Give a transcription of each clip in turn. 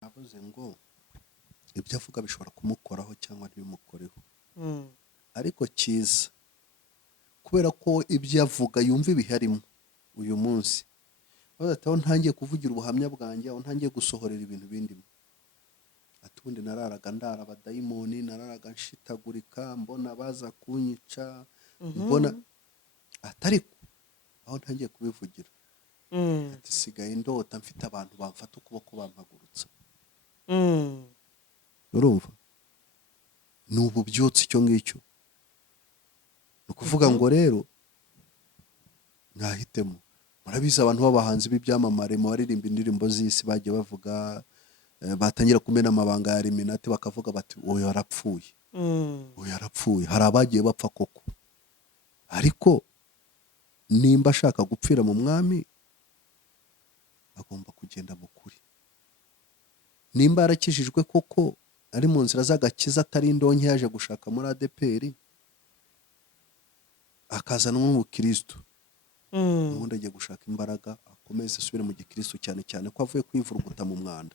Navuze ngo ibyo avuga bishobora kumukoraho cyangwa ntibimukoreho, ariko cyiza kubera ko ibyo avuga yumva ibiharimo uyu munsi, ati aho ntangiye kuvugira ubuhamya bwanjye, aho ntangiye gusohorera ibintu bindimo, ati ubundi nararaga ndara abadayimoni, nararaga nshitagurika, mbona baza kunyica, mbona atariko aho ntangiye kubivugira, ati sigaye ndota mfite abantu bamfata ukuboko bampagurutsa. Urumva ni ububyutse icyo ngicyo. Ni ukuvuga ngo rero mwahitemo, murabizi abantu b'abahanzi b'ibyamamare mu baririmba indirimbo z'isi bagiye bavuga, batangira kumena amabanga ya Illuminati bakavuga bati uyu yarapfuye, uyu yarapfuye. Hari abagiye bapfa koko, ariko nimba ashaka gupfira mu mwami agomba kugenda mu kuri. Nimba yarakijijwe koko ari mu nzira z'agakiza, atari indonke yaje gushaka muri ADPR akazanwa n'ubukristo, ubundi agiye gushaka imbaraga akomeze asubire mu gikristo, cyane cyane ko avuye kwivuruguta mu mwanda.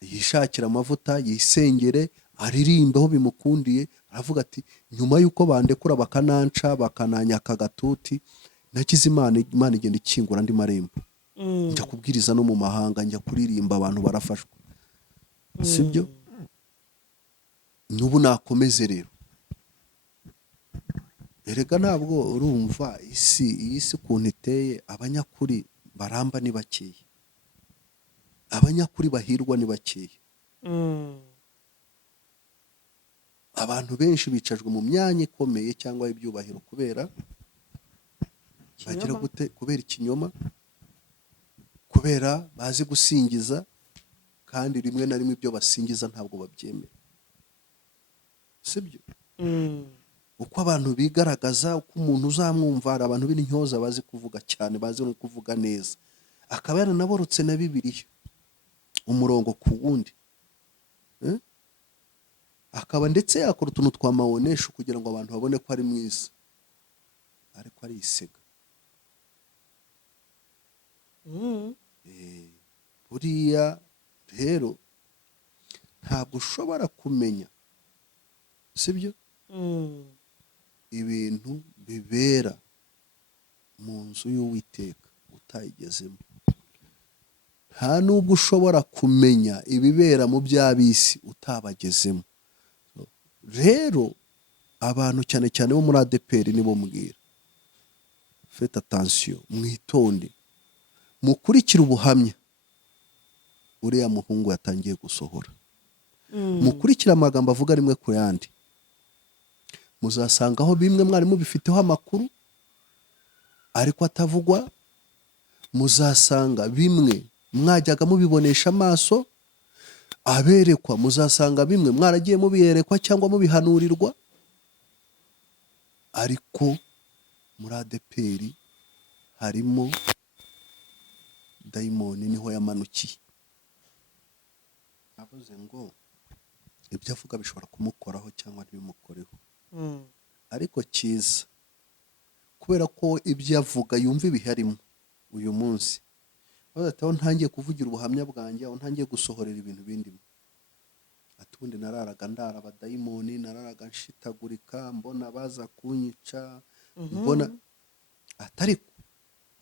Yishakira amavuta, yisengere, aririmbe aho bimukundiye. Aravuga ati nyuma y'uko bandekura bakananca bakananyaka agatuti, nakize Imana igenda ikingura andi marembo, njya kubwiriza no mu mahanga, njya kuririmba, abantu barafashwa. Sibyo? N'ubu nakomeze rero. Erega ntabwo urumva iyi si ukuntu iteye, abanyakuri baramba ni bakeya, abanyakuri bahirwa ni bakeya. Abantu benshi bicajwe mu myanya ikomeye cyangwa ibyubahiro kubera bagira gute? Kubera ikinyoma, kubera bazi gusingiza, kandi rimwe na rimwe ibyo basingiza ntabwo babyemera. Sibyo? Uko abantu bigaragaza, uko umuntu uzamwumva, hari abantu b'intyoza bazi kuvuga cyane, bazi no kuvuga neza, akaba yaranaborotse na Bibiliya umurongo ku wundi, akaba ndetse yakora utuntu twa mawonesha kugira ngo abantu babone ko ari mwiza, ariko ari isega. Buriya rero ntabwo ushobora kumenya, sibyo, ibintu bibera mu nzu y'Uwiteka utayigezemo. Nta nubwo ushobora kumenya ibibera mu by'ab'isi utabagezemo. Rero abantu cyane cyane bo muri ADPR nibo mbwira, faites attention, mwitonde, mukurikire ubuhamya uriya muhungu yatangiye gusohora, mukurikire amagambo avuga rimwe ku yandi. Muzasangaho bimwe mwari mubifiteho amakuru ariko atavugwa, muzasanga bimwe mwajyaga mubibonesha amaso aberekwa, muzasanga bimwe mwaragiye mubiyerekwa cyangwa mubihanurirwa, ariko muri ADPR harimo dayimoni, niho yamanukiye. Navuze ngo ibyo avuga bishobora kumukoraho cyangwa ntibimukoreho, ariko cyiza kubera ko ibyo avuga yumva ibiharimo uyu munsi, ati aho ntangiye kuvugira ubuhamya bwanjye, aho ntangiye gusohorera ibintu bindimo, ati ubundi nararaga ndara abadayimoni, nararaga nshitagurika, mbona baza kunyica, mbona atariko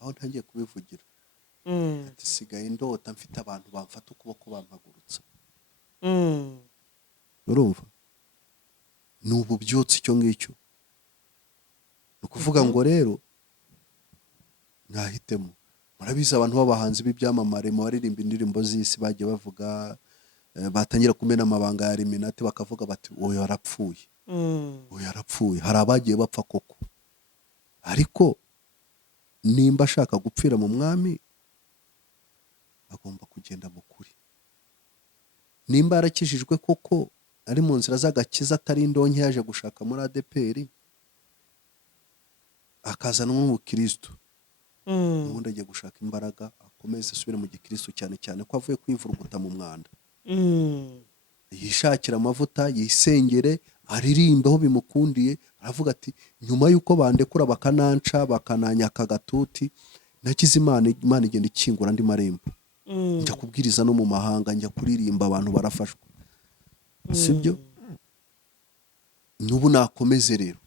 aho ntangiye kubivugira, ati sigaye ndota mfite abantu bamfata ukuboko bampagurutsa. Urumva ni ububyutse icyo ngicyo. Ni ukuvuga ngo rero mwahitemo, murabizi abantu b'abahanzi b'ibyamamare mu baririmba indirimbo z'isi bagiye bavuga, batangira kumena amabanga ya Illuminati bakavuga bati uyu yarapfuye, uyu yarapfuye. Hari abagiye bapfa koko, ariko nimba ashaka gupfira mu mwami agomba kugenda mu kuri. Nimba yarakijijwe koko ari mu nzira z'agakiza, atari indonke yaje gushaka muri ADPR akazanwa n'ubukristo, ubundi agiye gushaka imbaraga akomeze asubire mu gikristo, cyane cyane ko avuye kwivuruguta mu mwanda. Yishakira amavuta, yisengere, aririmbe aho bimukundiye. Aravuga ati nyuma y'uko bandekura bakananca bakananyaka agatuti, nakize Imana igenda ikingura andi marembo. njya kubwiriza no mu mahanga, njya kuririmba, abantu barafashwa, sibyo? N'ubu nakomeze rero.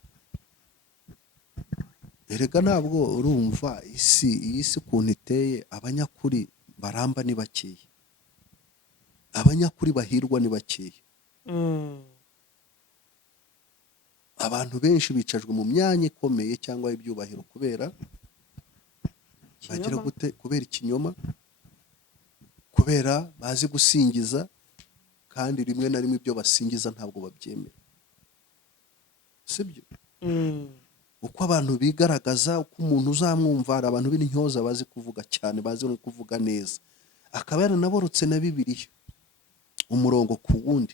Erega ntabwo urumva iyi si ukuntu iteye, abanyakuri baramba ni bakeya, abanyakuri bahirwa ni bakeya. Abantu benshi bicajwe mu myanya ikomeye cyangwa ibyubahiro kubera bagira gute? Kubera ikinyoma, kubera bazi gusingiza, kandi rimwe na rimwe ibyo basingiza ntabwo babyemera, sibyo? Uko abantu bigaragaza, uko umuntu uzamwumva, hari abantu b'intyoza bazi kuvuga cyane, bazi no kuvuga neza, akaba yaranaborotse na Bibiliya umurongo ku wundi,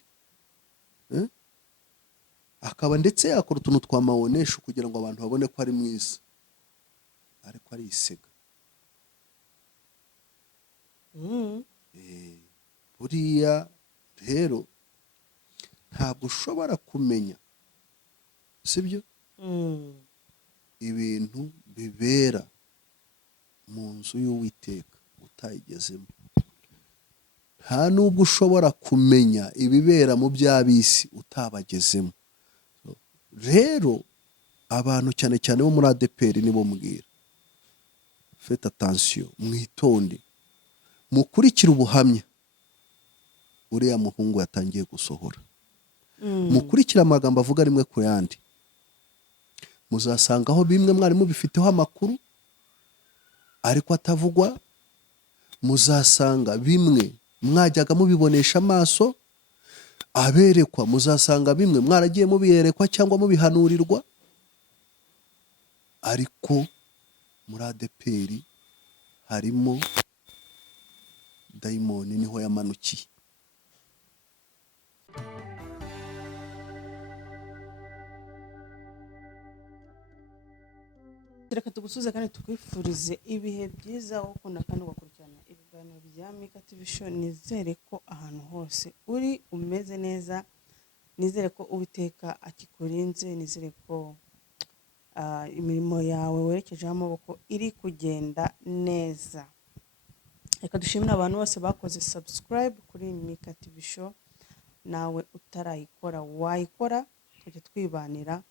akaba ndetse yakora utuntu twa mawonesha kugira ngo abantu babone ko ari mwiza, ariko ari isega. Buriya rero ntabwo ushobora kumenya, sibyo, ibintu bibera mu nzu y'Uwiteka utayigezemo. Nta nubwo ushobora kumenya ibibera mu by'ab'isi utabagezemo. Rero abantu cyane cyane bo muri ADEPR nibo mbwira, faites attention, mwitonde, mukurikire ubuhamya uriya muhungu yatangiye gusohora, mukurikire amagambo avuga rimwe ku yandi, muzasangaho bimwe mwari mubifiteho amakuru ariko atavugwa, muzasanga bimwe mwajyaga mubibonesha amaso aberekwa, muzasanga bimwe mwaragiye mubiyerekwa cyangwa mubihanurirwa, ariko muri ADEPR harimo dayimoni, niho yamanukiye. Reka tugusuze kandi tukwifurize ibihe byiza wo ukunda kandi ugakurikirana ibiganiro bya Mika TV Show. Nizere ko ahantu hose uri umeze neza, nizere ko Uwiteka akikurinze, nizere ko imirimo yawe werekejeho amaboko iri kugenda neza. Reka dushimire abantu bose bakoze subscribe kuri Mika TV Show. Nawe utarayikora wayikora, tujya twibanira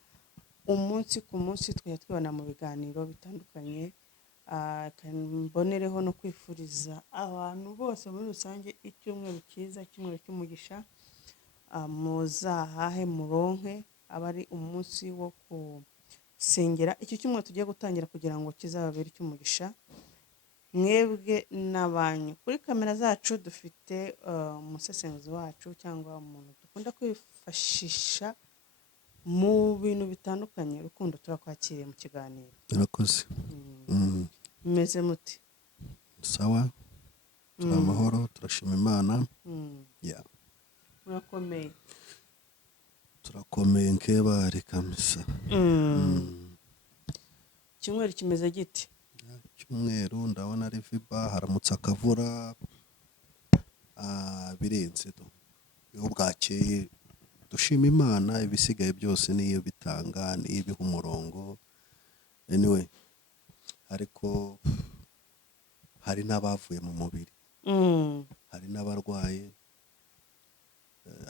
umunsi ku munsi, twajya twibana mu biganiro bitandukanye. Mbonereho no kwifuriza abantu bose muri rusange icyumweru cyiza, icyumweru cy'umugisha. Muzahahe muronke, aba ari umunsi wo gusengera iki cyumweru tugiye gutangira kugira ngo kizababere icy'umugisha mwebwe n'abanyu. Kuri kamera zacu dufite umusesenguzi wacu cyangwa umuntu dukunda kwifashisha mu bintu bitandukanye. Rukundo, turakwakiriye mu kiganiro. Murakoze. Meze muti? Sawa, turi amahoro, turashima Imana. Murakomeye? Turakomeye nk'ebare kamisa. Icyumweru kimeze giti? Icyumweru ndabona ari viba, haramutse akavura, birenze iyo bwakeye dushima Imana, ibisigaye byose niyo bitanga, niyo ibiha umurongo. Anyway, ariko hari n'abavuye mu mubiri, hari n'abarwaye,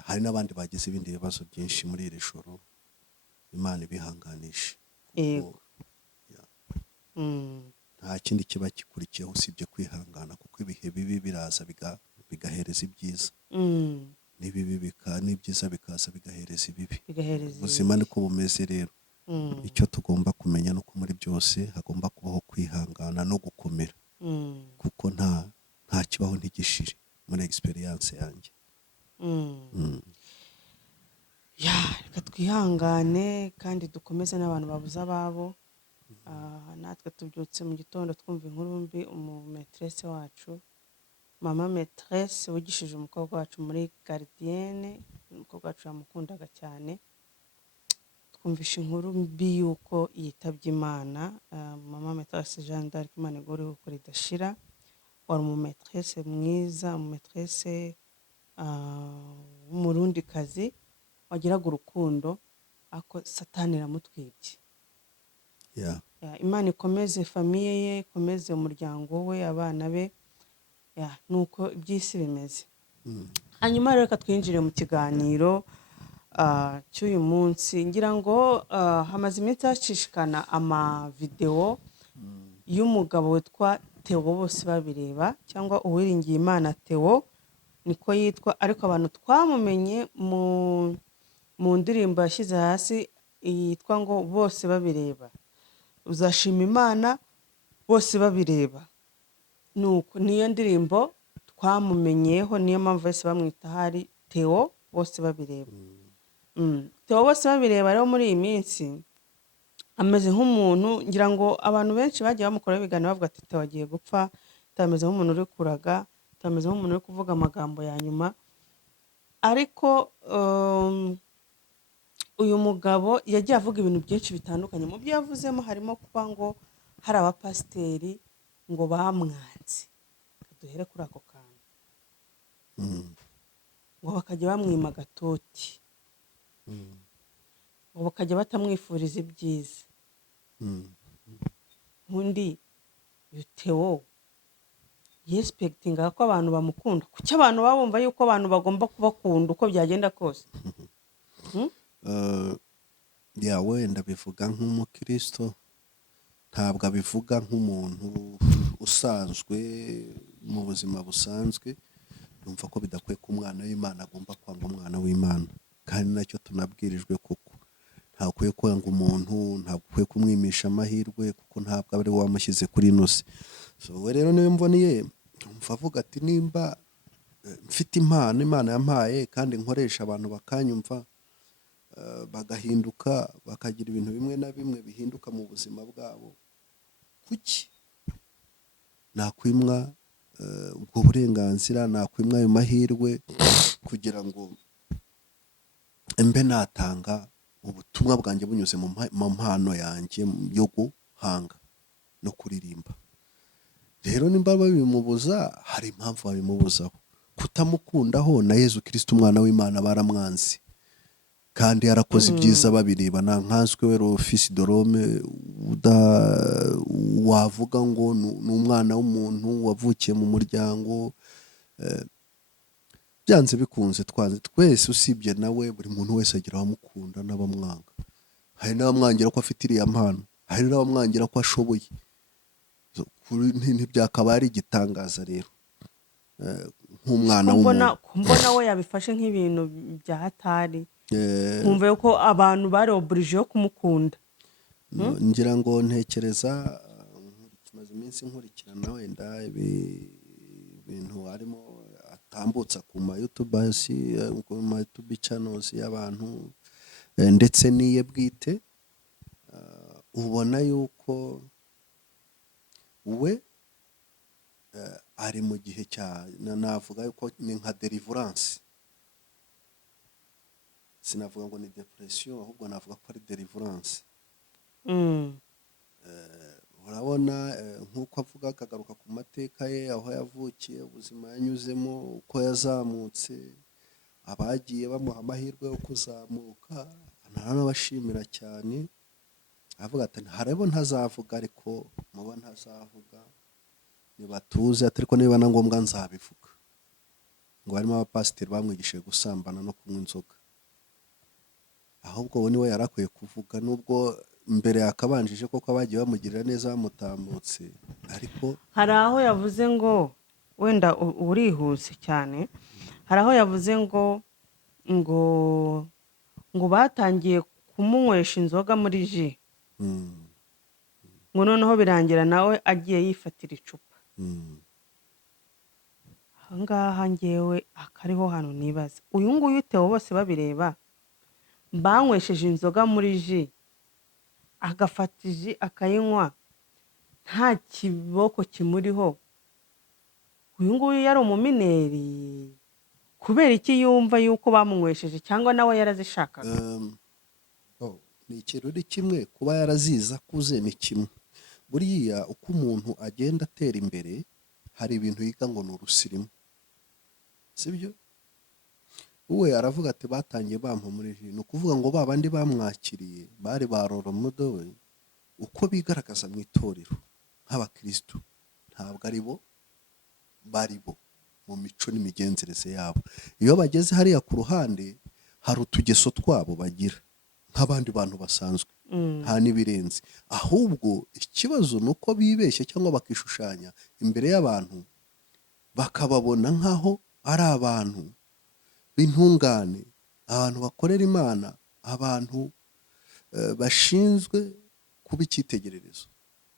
hari n'abandi bagize ibindi bibazo byinshi muri iri joro. Imana ibihanganishe, nta kindi kiba gikurikiyeho usibye kwihangana, kuko ibihe bibi biraza bigahereza ibyiza, n'ibyiza bikaza bigahereza ibibi. Ubuzima niko bumeze rero. Icyo tugomba kumenya nuko muri byose hagomba kubaho kwihangana no gukomera, kuko nta kibaho ntigishire muri experience yanjye. Reka twihangane kandi dukomeze n'abantu babuze ababo. Natwe tubyutse mu gitondo twumva inkuru mbi, umumetresse wacu, mama metresse wigishije umukobwa wacu muri gardienne, umukobwa wacu yamukundaga cyane, twumvisha inkuru mbi yuko yitabye Imana. Mama metresse Jeanne d'Arc, Imana igore uko ridashira, wari umumetresse mwiza, umumetresse w'umurundi kazi wagiraga urukundo, ako Satani iramutwibye. Imana ikomeze famiye ye, ikomeze umuryango we, abana be, nuko iby'isi bimeze. Hanyuma rero reka twinjire mu kiganiro cy'uyu munsi. Ngira ngo hamaze iminsi hashishikana amavidewo y'umugabo witwa Theo bose babireba, cyangwa Uwiringiyimana Theo niko yitwa, ariko abantu twamumenye mu ndirimbo yashyize hasi yitwa ngo bose babireba, uzashima Imana bose babireba. Nuko niyo ndirimbo twamumenyeho, niyo mpamvu bose bamwita hari Theo bose babireba. Theo bose babireba rero muri iyi minsi ameze nk'umuntu, ngira ngo abantu benshi bagiye bamukoraho ibiganiro bavuga ati Theo agiye gupfa, Theo ameze nk'umuntu uri kuraga, Theo ameze nk'umuntu uri kuvuga amagambo ya nyuma. Ariko uyu mugabo yagiye avuga ibintu byinshi bitandukanye. Mu byo yavuzemo harimo kuba ngo hari abapasiteri ngo bamwanze, duhere kuri ako kantu, ngo bakajya bamwima agatoti, ngo bakajya batamwifuriza ibyiza. Undi Theo yesipegitinga ko abantu bamukunda, kuki abantu baba bumva yuko abantu bagomba kubakunda uko byagenda kose? wenda bivuga nk'umukristo, ntabwo abivuga nk'umuntu usanzwe mu buzima busanzwe. Yumva ko bidakwiye ko umwana w'Imana agomba kwanga umwana w'Imana, kandi nacyo tunabwirijwe kuko ntabwo ukwiye kwanga umuntu, ntabwo ukwiye kumwimisha amahirwe, kuko ntabwo ari we wamushyize kuri ino si. We rero niyo mboniye mva avuga ati nimba mfite impano Imana yampaye kandi nkoresha abantu bakanyumva, bagahinduka, bakagira ibintu bimwe na bimwe bihinduka mu buzima bwabo, kuki nakwimwa ubwo burenganzira, nakwimwa ayo mahirwe kugira ngo mbe natanga ubutumwa bwanjye bunyuze mu mpano yanjye yo guhanga no kuririmba. Rero nimba babimubuza, hari impamvu babimubuzaho. Kutamukundaho na Yezu Kristo umwana w'Imana baramwanze, kandi yarakoze ibyiza babireba. Nta nkanswe we Rufisi Dorome wavuga ngo ni umwana w'umuntu wavukiye mu muryango. Byanze bikunze twese usibye nawe, buri muntu wese agira abamukunda n'abamwanga. Hari n'abamwangira ko afite iriya mpano, hari n'abamwangira ko ashoboye. Ntibyakaba ari igitangaza rero nk'umwana w'umuntu. Mbona we yabifashe nk'ibintu bya hatari, nkumva yuko abantu bari oburije yo kumukunda. Ngira ngo ntekereza, kimaze iminsi nkurikirana wenda ibintu harimo atambutsa ku ma YouTube channels y'abantu ndetse n'iye bwite, ubona yuko we ari mu gihe navuga yuko ni nka deliverance. Sinavuga ngo ni depression, ahubwo navuga ko ari deliverance. Urabona nk'uko avuga, akagaruka ku mateka ye, aho yavukiye, ubuzima yanyuzemo, uko yazamutse, abagiye bamuha amahirwe yo kuzamuka, anabashimira cyane. Avuga ati harebo ntazavuga, ariko muba ntazavuga nibatuze, ariko niba na ngombwa nzabivuga. Ngo harimo abapasiteri bamwigishije gusambana no kunywa inzoga, ahubwo we niwe yarakwiye kuvuga, nubwo mbere yakabanjije koko abagiye bamugirira neza bamutambutse. Ariko hari aho yavuze ngo, wenda urihuse cyane, hari aho yavuze ngo batangiye kumunywesha inzoga muri ji, ngo noneho birangira nawe agiye yifatira icupa. Ahangaha ngewe akariho hano nibaza, uyu nguyu Theo bose babireba banywesheje inzoga muri ji, agafata ji akayinywa, nta kiboko kimuriho. Uyu nguyu yari umumineri, kubera iki yumva yuko bamunywesheje, cyangwa nawe yarazishakaga? Ni ikirori kimwe, kuba yaraziza kuze ni kimwe. Buriya uko umuntu agenda atera imbere, hari ibintu yiga ngo ni urusirimu, sibyo? Uwe aravuga ati batangiye bampa muri ji, ni ukuvuga ngo babandi bamwakiriye bari baroromodo we, uko bigaragaza mu itorero nk'abakristo, ntabwo ari bo bari bo mu mico n'imigenzereze yabo. Iyo bageze hariya ku ruhande hari utugeso twabo bagira nk'abandi bantu basanzwe, nta n'ibirenze. Ahubwo ikibazo ni uko bibeshya cyangwa bakishushanya imbere y'abantu, bakababona nk'aho ari abantu b'intungane, abantu bakorera Imana, abantu bashinzwe kuba icyitegererezo,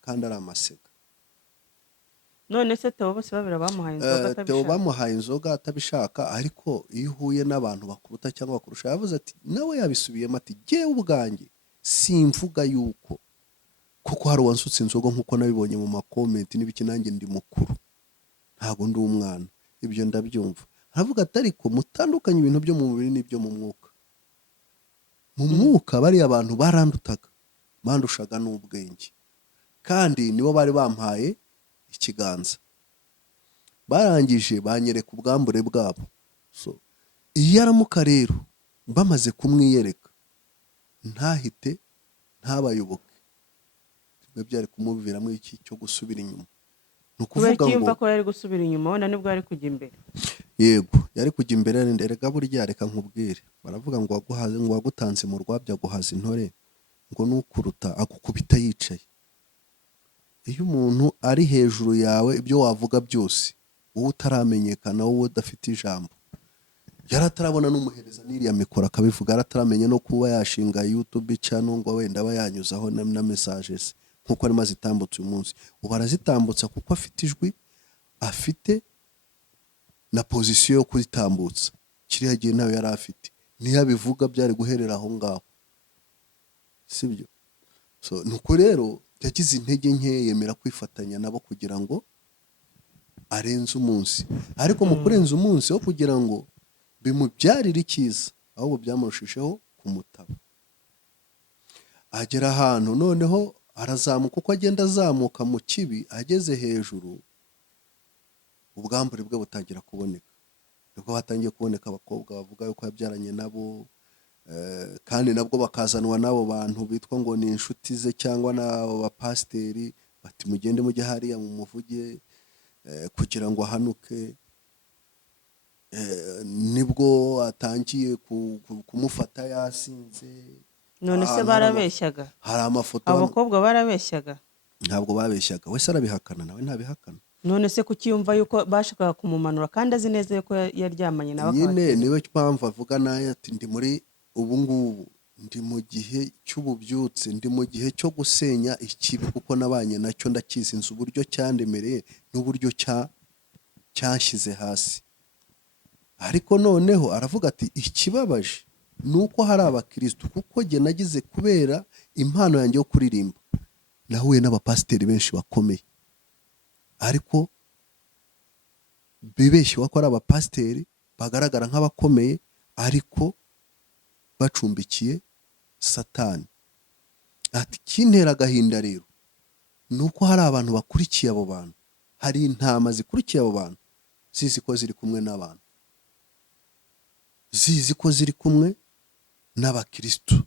kandi ari amasega. none se Theo bose babiri bamuhaye inzoga Theo atabishaka? bamuhaye inzoga atabishaka, ariko iyo uhuye n'abantu bakuruta cyangwa bakurusha, yavuze ati nawe yabisubiyemo ati jyewe ubwanjye simvuga yuko kuko hari uwansutse inzoga nk'uko nabibonye mu makomenti n'ibiki, nanjye ndi mukuru ntabwo ndi umwana, ibyo ndabyumva. aravuga ati ariko mutandukanye ibintu byo mu mubiri n'ibyo mu mwuka. Mu mwuka bariya abantu barandutaga, bandushaga n'ubwenge, kandi nibo bari bampaye ikiganza, barangije banyereka ubwambure bwabo. So iyo aramuka rero bamaze kumwiyereka ntahite ntabayoboke, biba byari kumuviramo iki cyo gusubira inyuma. Ni kubera ukuvuga ko yumva ngo ko yari gusubira inyuma wenda nibwo yari kujya imbere. yego yari kujya imbere, erega burya reka nkubwire, baravuga ngo waguhaze, ngo wagutanze mu rwabya aguhaza intore, ngo nukuruta agukubita yicaye. Iyo umuntu ari hejuru yawe, ibyo wavuga byose, wowe utaramenyekana, wowe udafite ijambo, yari atarabona n'umuhereza n'iriya mikoro akabivuga, yari ataramenya no kuba yashinga YouTube channel ngo wenda aba yanyuzaho na messages nk'uko arimo azitambutse uyu munsi. Ubu arazitambutsa kuko afite ijwi, afite na pozisiyo yo kuzitambutsa. Kiriya gihe nawe yari afite, niyo abivuga byari guherera aho ngaho, sibyo? So nuko rero yagize intege nke, yemera kwifatanya nabo kugira ngo arenze umunsi, ariko mu kurenza umunsi wo kugira ngo bimubyarire icyiza, ahubwo byamurushijeho kumutaba. Agera ahantu noneho arazamuka, uko agenda azamuka mu kibi, ageze hejuru ubwambure bwe butangira kuboneka. Nibwo hatangiye kuboneka abakobwa bavuga yuko yabyaranye nabo, kandi nabwo bakazanwa n'abo bantu bitwa ngo ni inshuti ze cyangwa n'abo bapasiteri, bati mugende mujye hariya mu muvuge kugira ngo ahanuke. Nibwo atangiye kumufata yasinze. None se barabeshyaga? Hari amafoto, abakobwa barabeshyaga? ntabwo babeshyaga, wese arabihakana, nawe ntabihakana. none se kuki yumva yuko bashakaga kumumanura kandi azi neza yuko yaryamanye nawe? Nyine niwe mpamvu avuga nayo ati ndi muri ubu ngubu, ndi mu gihe cy'ububyutse, ndi mu gihe cyo gusenya ikibi, kuko nabanye nacyo ndakizi, nzi uburyo cyandemereye n'uburyo cyashyize hasi. Ariko noneho aravuga ati ikibabaje ni uko hari abakirisitu, kuko jye nagize kubera impano yanjye yo kuririmba, nahuye n'abapasiteri benshi bakomeye, ariko bibeshye ko ari abapasiteri bagaragara nk'abakomeye, ariko bacumbikiye Satani. Ati kintera agahinda rero ni uko hari abantu bakurikiye abo bantu, hari intama zikurikiye abo bantu, zizi ko ziri kumwe n'abantu, zizi ko ziri kumwe n'abakirisitu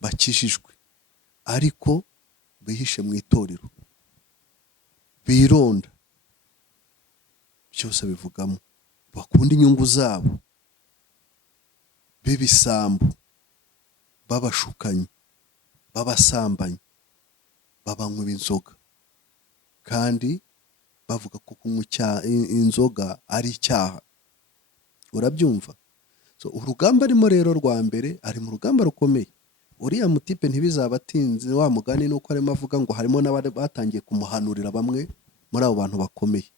bakijijwe, ariko bihishe mu itorero, bironda byose bivugamo, bakunda inyungu zabo, b'ibisambo, babashukanyi, babasambanyi, babanywa inzoga, kandi bavuga ko kunywa inzoga ari icyaha. Urabyumva? So urugamba arimo rero rwa mbere, ari mu rugamba rukomeye. Uriya mutipe ntibizabatinze, wa mugani nuko arimo avuga ngo harimo n'abari batangiye kumuhanurira bamwe muri abo bantu bakomeye,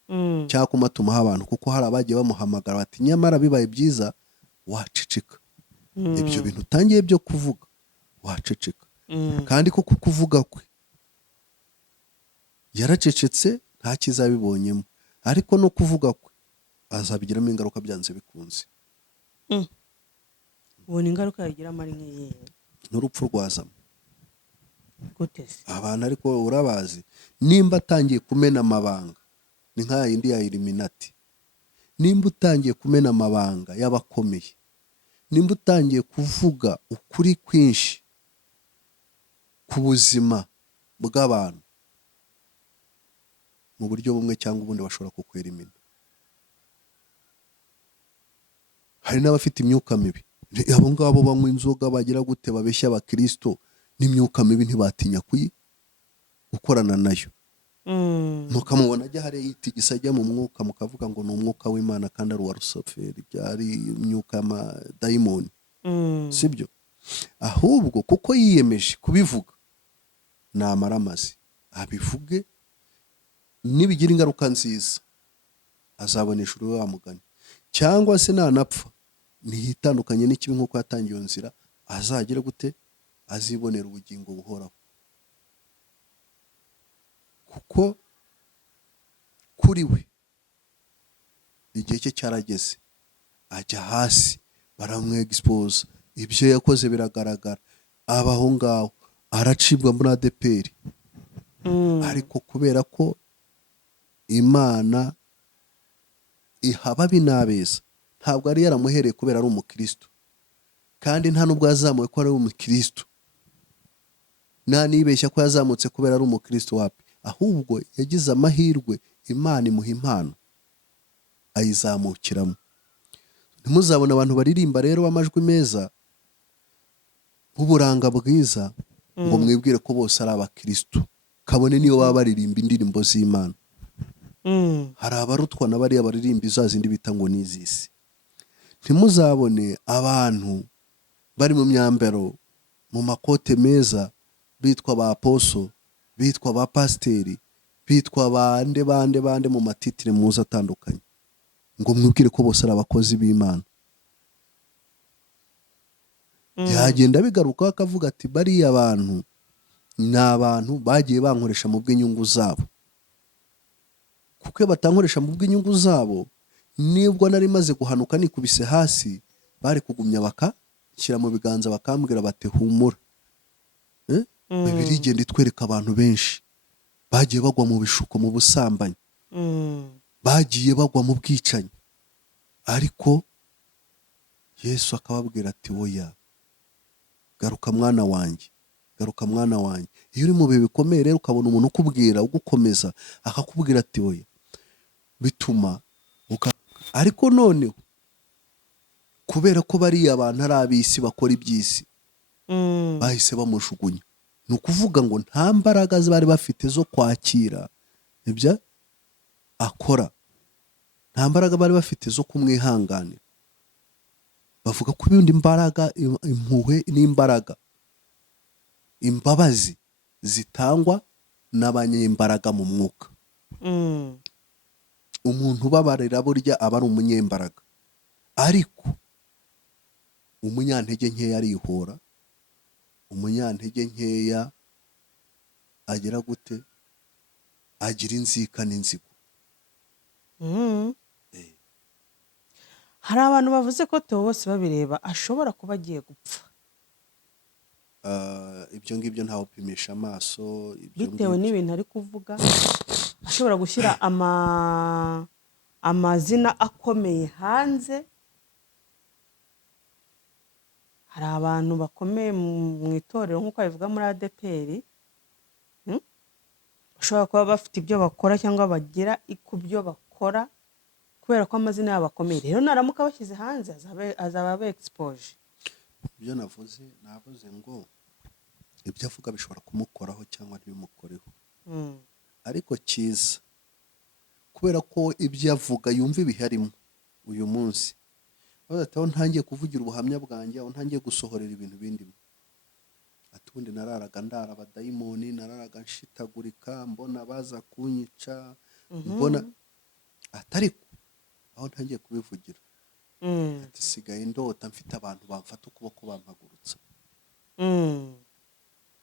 cyangwa kumatumaho abantu, kuko hari abagiye bamuhamagara bati nyamara bibaye byiza waceceka, ibyo bintu utangiye byo kuvuga waceceka. Kandi kuko kuvuga kwe yaracecetse nta kizabibonyemo, ariko no kuvuga kwe azabigiramo ingaruka byanze bikunze. ubona ingaruka yagiramo ari nk'iyi? N'urupfu rwazamo gute se? abantu, ariko urabazi, nimba atangiye kumena amabanga, ni nk'aya yindi ya Illuminati. Nimba utangiye kumena amabanga y'abakomeye, nimba utangiye kuvuga ukuri kwinshi ku buzima bw'abantu, mu buryo bumwe cyangwa ubundi bashobora kukwera imina. hari n'abafite imyuka mibi. Abo ngabo banywa inzoga bagira gute babeshya abakristo n'imyuka mibi ntibatinya gukorana nayo. Mukamubona ajya hariya yitigisa ajya mu mwuka mukavuga ngo ni umwuka w'Imana kandi ari uwa Rusoferi, byari imyuka y'amadayimoni. Sibyo? Ahubwo kuko yiyemeje kubivuga namara amazi abivuge, nibigira ingaruka nziza azabonesha uruwe wa mugani, cyangwa se nanapfa ntihitandukanye n'ikibi nk'uko yatangiye nzira, azagire gute azibonera ubugingo buhoraho. Kuko kuri we igihe cye cyarageze, ajya hasi baramwexpose, ibyo yakoze biragaragara, abaho ngaho aracibwa muri ADEPR. Ariko kubera ko Imana iha ababi n'abeza, ntabwo ari yaramuhereye kubera ari umukristo, kandi nta nubwo yazamuwe ko ari umukristo, nta nibeshya ko yazamutse kubera ari umukristo wapi, ahubwo yagize amahirwe Imana imuha impano ayizamukiramo. Ntimuzabone abantu baririmba rero b'amajwi meza b'uburanga bwiza ngo mwibwire ko bose ari abakristo, kabone niyo baba baririmba indirimbo z'Imana. Hari abarutwa na bariya baririmba izazindi bita ngo n'izisi. Ntimuzabone abantu bari mu myambaro mu makote meza bitwa ba aposo, bitwa ba pasiteri, bitwa bande mu matitire muza atandukanye, ngo mwibwire ko bose ari abakozi b'Imana. Yagenda bigarukaho akavuga ati bariya abantu ni abantu bagiye bankoresha mu bw'inyungu zabo, kuko iyo batankoresha mu bw'inyungu zabo, nibwo nari maze guhanuka nikubise hasi, bari kugumya bakashyira mu biganza bakambwira bati humura. Bibiliya igenda itwereka abantu benshi bagiye bagwa mu bishuko, mu busambanyi, bagiye bagwa mu bwicanyi, ariko Yesu akababwira ati oya, garuka mwana wanjye, garuka mwana wanjye. Iyo uri mu bihe bikomeye rero ukabona umuntu ukubwira ugukomeza akakubwira ati oya, bituma ariko noneho kubera ko bariya abantu ari ab'isi bakora iby'isi, bahise bamushugunya. Ni ukuvuga ngo nta mbaraga bari bafite zo kwakira ibyo akora, nta mbaraga bari bafite zo kumwihanganira. Bavuga ko ibindi mbaraga, impuhwe n'imbaraga, imbabazi zitangwa n'abanyembaraga mu mwuka. Umuntu ubabarira burya aba ari umunyembaraga, ariko umunyantege nkeya arihora, umunyantege nkeya agira gute, agira inzika n'inzigo. Hari abantu bavuze ko Theo bose babireba ashobora kuba agiye gupfa. Ibyo ngibyo ntawe upimisha amaso, Bitewe n'ibintu ari kuvuga, ashobora gushyira amazina akomeye hanze. Hari abantu bakomeye mu itorero nk'uko babivuga muri ADEPR, bashobora kuba bafite ibyo bakora cyangwa bagira ku byo bakora kubera ko amazina yabo akomeye. Rero naramuka bashyize hanze azaba aba exposed. Ibyo navuze ngo ibyo avuga bishobora kumukoraho cyangwa ntibimukoreho, ariko cyiza kubera ko ibyo avuga yumva ibiharimo uyu munsi, aho ntangiye kuvugira ubuhamya bwanjye, aho ntangiye gusohorera ibintu bindimo, ati ubundi nararaga ndara abadayimoni, nararaga nshitagurika, mbona baza kunyica, mbona atariko aho ntangiye kubivugira, ati sigaye ndota mfite abantu bamfata ukuboko bampagurutsa.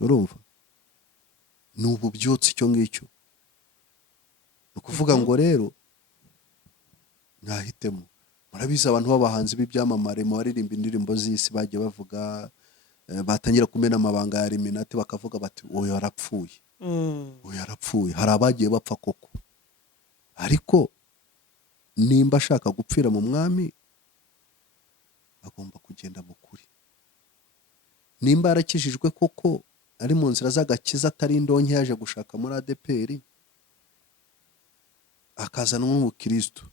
Urumva? Ni ububyutse icyo ngicyo. Ni ukuvuga ngo rero ntahitemo. Murabizi abantu b'abahanzi b'ibyamamare mu baririmba indirimbo z'isi bagiye bavuga, batangira kumena amabanga ya Illuminati bakavuga bati uyu yarapfuye, uyu yarapfuye. Hari abagiye bapfa koko, ariko nimba ashaka gupfira mu mwami agomba kugenda mu kuri. Nimba yarakijijwe koko ari mu nzira z'agakiza, atari indonke yaje gushaka muri ADEPR, akazanwa n'ubukristo,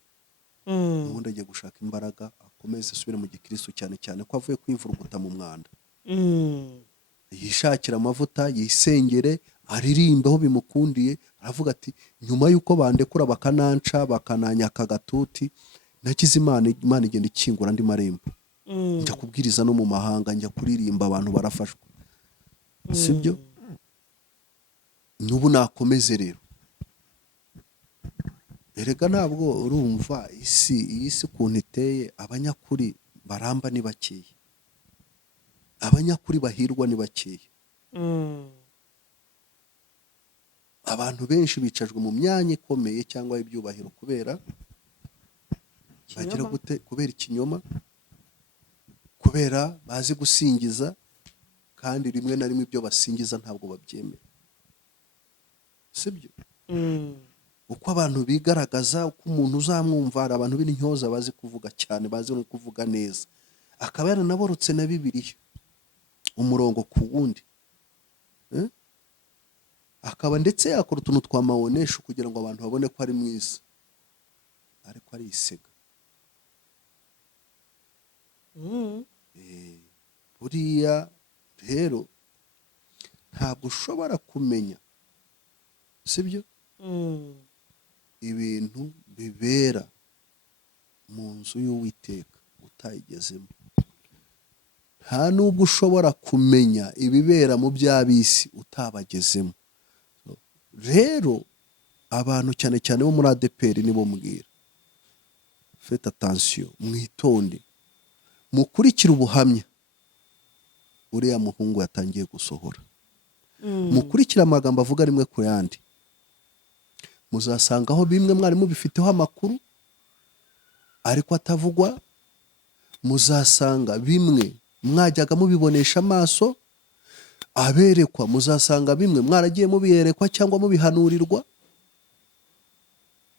ubundi agiye gushaka imbaraga akomeze asubire mu gikristo, cyane cyane ko avuye kwivuruguta mu mwanda. Mm. Yishakira amavuta, yisengere, aririmbe aho bimukundiye. Aravuga ati nyuma y'uko bandekura bakananca bakananyaka agatuti, nakize Imana igenda ikingura andi marembo, Mm. njya kubwiriza no mu mahanga, njya kuririmba, abantu barafashwa. Sibyo? N'ubu nakomeze rero. Erega ntabwo urumva iyi si ukuntu iteye, abanyakuri baramba ni bakeya, abanyakuri bahirwa ni bakeya. Mm. Abantu benshi bicajwe mu myanya ikomeye cyangwa ibyubahiro kubera bagira Ikinyoma. gute, kubera ikinyoma, kubera bazi gusingiza, kandi rimwe na rimwe ibyo basingiza ntabwo babyemera. Sibyo? Mm. Uko abantu bigaragaza, uko umuntu uzamwumva, hari abantu b'intyoza bazi kuvuga cyane, bazi no kuvuga neza, akaba yaranaborotse na Bibiliya umurongo ku wundi. Akaba ndetse yakora utuntu twa mawonesha kugira ngo abantu babone ko ari mwiza, ariko ari isega. Mm. Buriya rero ntabwo ushobora kumenya, sibyo, Mm. ibintu bibera mu nzu y'Uwiteka utayigezemo. Nta nubwo ushobora kumenya ibibera mu by'ab'isi utabagezemo. Rero abantu cyane cyane bo muri ADEPR nibo mbwira, faites attention, mwitonde, mukurikire ubuhamya uriya muhungu yatangiye gusohora. Mukurikire amagambo avuga rimwe ku yandi, muzasangaho bimwe mwari mubifiteho amakuru ariko atavugwa, muzasanga bimwe mwajyaga mubibonesha amaso aberekwa, muzasanga bimwe mwaragiye mubiyerekwa cyangwa mubihanurirwa,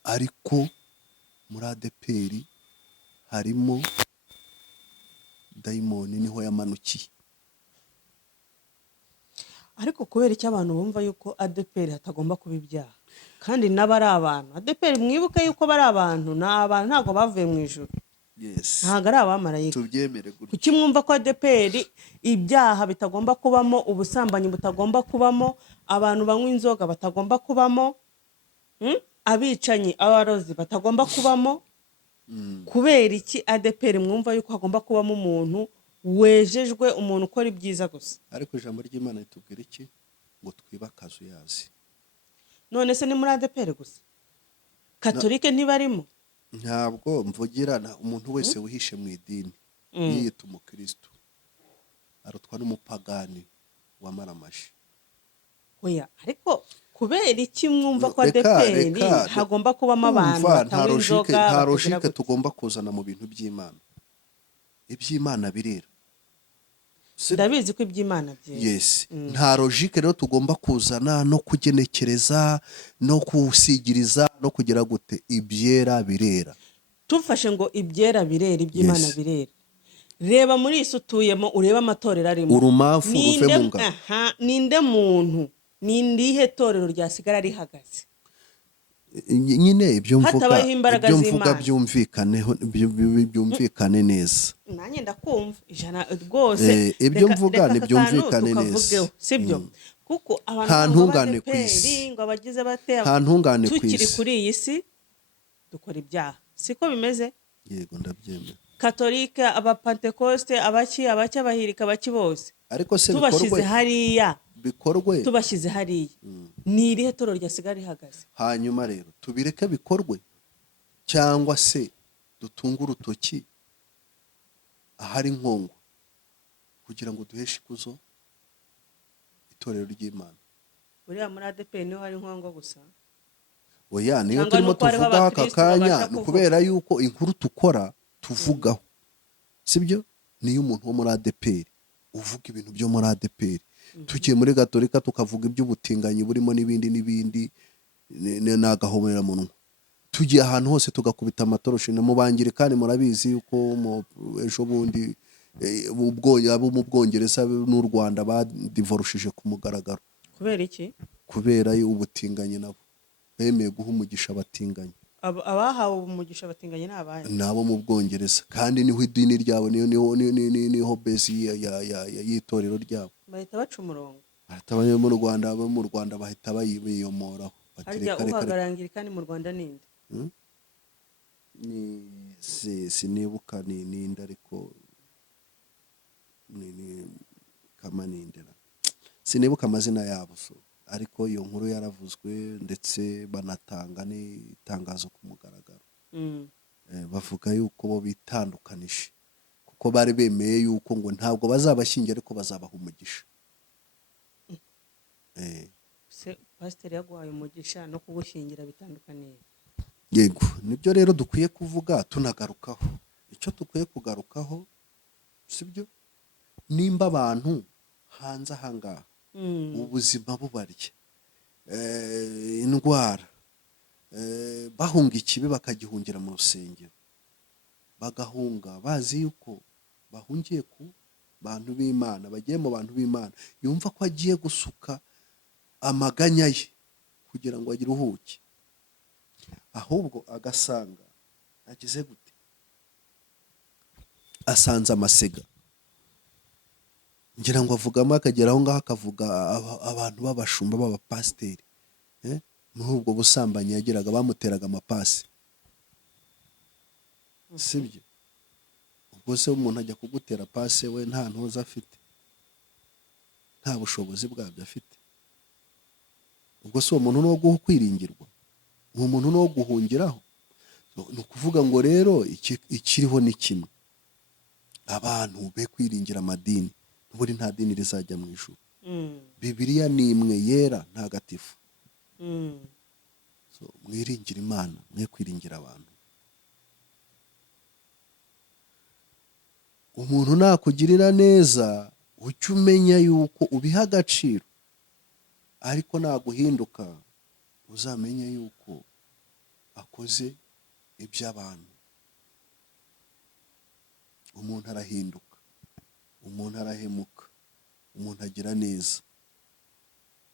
ariko muri ADEPR harimo dayimoni, niho yamanukiye. ariko kubera icyo abantu bumva yuko ADEPR hatagomba kuba ibyaha, kandi nabo ari abantu. ADEPR mwibuke yuko bari abantu, ni abantu, ntabwo bavuye mu ijuru, Yes, ntabwo ari abamarayika. tubyemere gutya. Kuki mwumva ko ADEPR ibyaha bitagomba kubamo, ubusambanyi butagomba kubamo, abantu banywa inzoga batagomba kubamo, abicanyi, abarozi batagomba kubamo? Kubera iki ADEPR mwumva yuko hagomba kubamo umuntu wejejwe, umuntu ukora ibyiza gusa? Ariko ijambo ry'Imana ritubwira iki? Ngo twibe akazuyazi. None se ni muri ADEPR gusa? Katolike ntibarimo? Ntabwo mvugira umuntu wese wihishe mu idini yiyita umukristo arutwa n'umupagani wamaramaje. Oya, ariko kubera iki mwumva ko Reka, ADEPR hagomba kubamo abantu Umva, batanywa inzoga? nta logike tugomba kuzana mu bintu by'Imana. Iby'Imana birera. Ndabizi ko iby'Imana byera. Yes. Nta logike rero tugomba kuzana no kugenekereza no kusigiriza no kugira gute. Ibyera birera. Tufashe ngo ibyera birera, iby'Imana Yes. birera. Reba muri iyi si utuyemo, urebe amatorero arimo. Urumamfu ruve mu ngabo. Ninde muntu, ninde torero ryasigara rihagaze? Nyine ibyo Hatabayeho imbaraga mvuga z'Imana. byumvikane neza. Nanjye ndakumva ijana rwose. Ibyo Reka- mvuga reka ntibyumvikane aka kantu neza. tukavugeho, sibyo? Kuko abantu Nta ngo ntungane ku ADEPR, isi. ngo abagize bate, Nta ntungane ku tukiri isi. kuri iyi si dukora ibyaha, siko bimeze? Yego, ndabyemera. Katolike, abapantekoste, abaki abahirika, abaki bose, Ariko se tubashyize hariya, bikorwe tubashyize hariya, ni irihe torero ryasigara rihagaze? hanyuma rero tubireke bikorwe, cyangwa se dutunge urutoki ahari nkongo kugira ngo duheshe ikuzo itorero ry'Imana. Buriya muri ADEPR niho hari nkongo gusa? Oya, niyo Cyangwa turimo nuko hariho tuvugaho aka abakristo kanya, babasha ni kuvuga. ukubera yuko inkuru tukora tuvugaho, sibyo, niyo umuntu wo muri ADEPR uvuga ibintu byo muri ADEPR. Tugiye muri Gatolika tukavuga iby'ubutinganyi burimo n'ibindi n'ibindi, n'agahomeраmunwa. Tugiye ahantu hose tugakubita amatoroshi. Na mubangirikani murabizi yuko ejo bundi abo mu Bwongereza n'u Rwanda badivorushije ku mugaragaro. Kubera iki? Kubera ubutinganyi nabo bemeye guha umugisha abatinganyi. abahawe umugisha batinganye ni abahe? nabo mu Bwongereza, kandi niho idini ryabo, niho base y'itorero ryabo. bahita baca umurongo. bahita abo mu Rwanda bahita biyomoraho bati harya reka reka reka. uhagarara anglikani mu Rwanda ninde? sinibuka ninde, ariko kamanindera, sinibuka amazina yabo, ariko iyo nkuru yaravuzwe ndetse banatanga n'itangazo ku mugaragaro. Bavuga yuko bo bitandukanije, kuko bari bemeye yuko ngo ntabwo bazabashyingira ariko bazabaha umugisha. se pasiteri yaguhaye umugisha no kugushyingira bitandukaniye? Yego, nibyo rero dukwiye kuvuga tunagarukaho. Icyo dukwiye kugarukaho sibyo, nimba abantu hanze ahangaha ubuzima bubarya, indwara, bahunga ikibi bakagihungira mu rusengero, bagahunga bazi yuko bahungiye ku bantu b'Imana, bagiye mu bantu b'Imana, yumva ko agiye gusuka amaganya ye kugira ngo agire uhuke, ahubwo agasanga agize gute, asanze amasega. ngira ngo avugamo, akagera aho ngaho akavuga abantu b'abashumba b'abapasiteri, muri ubwo busambanyi yagiraga, bamuteraga amapasi, sibyo? ubwo se umuntu ajya kugutera pase, we nta ntuza afite, nta bushobozi bwabyo afite, ubwo se uwo muntu ni uwo kwiringirwa? uwo muntu ni uwo guhungiraho? ni ukuvuga ngo rero ikiriho ni kimwe, abantu be kwiringira amadini, n'ubundi nta dini rizajya mu ijuru. Bibiliya ni imwe yera ntagatifu. mwiringira Imana, mwe kwiringira abantu. umuntu nakugirira neza ujye umenya yuko ubiha agaciro, ariko naguhinduka uzamenye yuko akoze iby'abantu. umuntu arahinduka, umuntu arahemuka, umuntu agira neza.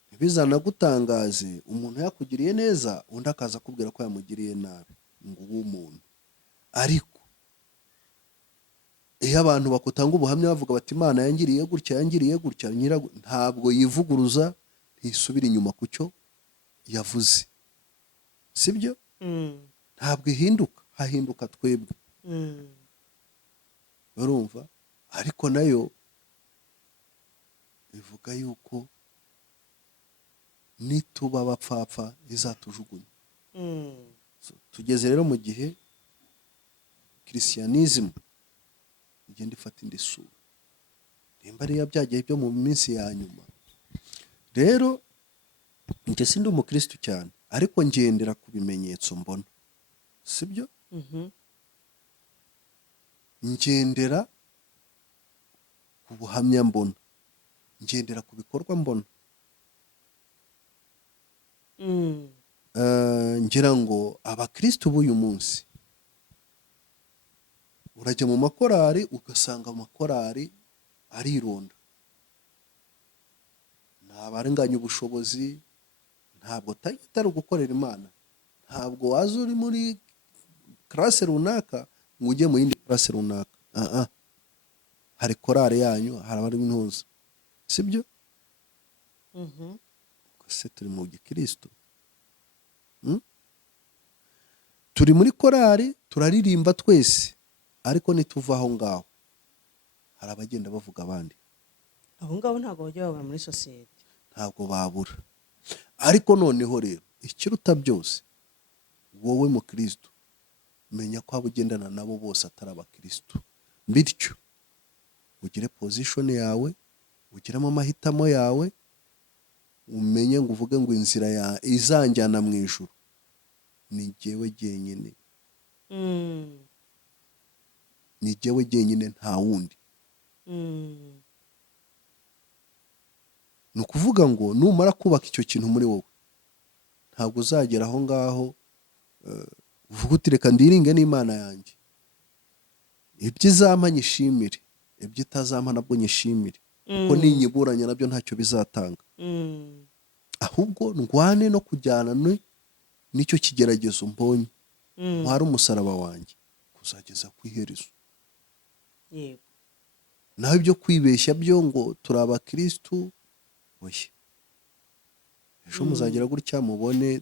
ntibizanagutangaze umuntu yakugiriye neza undi akaza akubwira ko yamugiriye nabi, ngo ube umuntu. ariko iyo abantu bakutanga ubuhamya bavuga bati Imana yangiriye gutya yangiriye gutya, ntabwo yivuguruza, ntisubira inyuma ku cyo yavuze, sibyo? ntabwo ihinduka, hahinduka twebwe, urumva? ariko nayo bivuga yuko nituba abapfapfa izatujugunya. tugeze rero mu gihe christianism igenda ifata indi sura, nimba ariyo byagiye byo mu minsi ya nyuma. rero njye sindi umukristo cyane, ariko ngendera ku bimenyetso mbona, sibyo? ngendera ku buhamya mbona, ngendera ku bikorwa mbona. ngira ngo abakristo b'uyu munsi urajya mu makorari ugasanga amakorari arironda, ntabarenganya ubushobozi, ntabwo atari ugukorera Imana. ntabwo waza uri muri classe runaka ngo ujye mu yindi classe runaka. hari korari yanyu, hari abari intuza, sibyo? se turi mu gikristo, turi muri korari turaririmba twese, ariko nituva aho ngaho hari abagenda bavuga abandi. abo ngabo ntabwo bajya babura muri sosiyete, ntabwo babura. ariko noneho rero ikiruta byose, wowe mu Kristo menya ko abo ugendana nabo bose atari abakristo, bityo ugire position yawe, ugiremo amahitamo yawe, umenye ngo uvuge ngo inzira izanjyana mu ijuru ni jyewe jyenyine, ni jyewe jyenyine, nta wundi. ni ukuvuga ngo numara kubaka icyo kintu muri wowe, ntabwo uzagera aho ngaho uvuga uti reka ndiringe n'Imana yanjye, ibyo izampa nyishimire, ibyo itazampa nabwo nyishimire, kuko ninyiburanya nabyo ntacyo bizatanga. ahubwo ndwane no kujyana n'icyo kigeragezo mbonye, ntware umusaraba wanjye kuzageza ku iherezo. yego naho ibyo kwibeshya byo ngo turi abakirisitu oya, ejo muzagira gutya mubone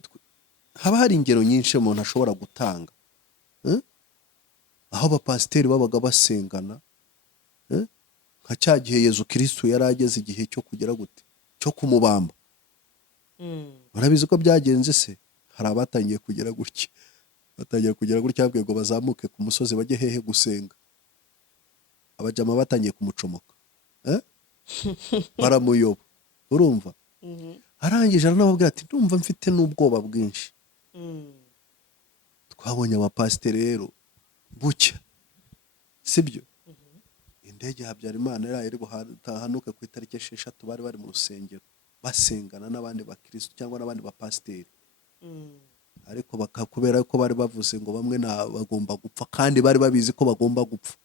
haba hari ingero nyinshi umuntu ashobora gutanga, aho abapasiteri babaga basengana, nka cya gihe Yezu Kirisitu yari ageze igihe cyo kugera gute, cyo kumubamba. Murabizi ko byagenze se, hari abatangiye kugera gutya, babwiye ngo bazamuke ku musozi bajye hehe gusenga, abajama batangiye kumucomoka, baramuyoba, urumva. arangije aranababwira ati ndumva mfite n'ubwoba bwinshi. Twabonye abapasiteri rero bucya, sibyo, indege ya Habyarimana yari iri buhanuke ku itariki 6 bari bari mu rusengero basengana n'abandi bakirisitu cyangwa n'abandi bapasiteri, ariko kubera ko bari bavuze ngo bamwe bagomba gupfa kandi bari babizi ko bagomba gupfa,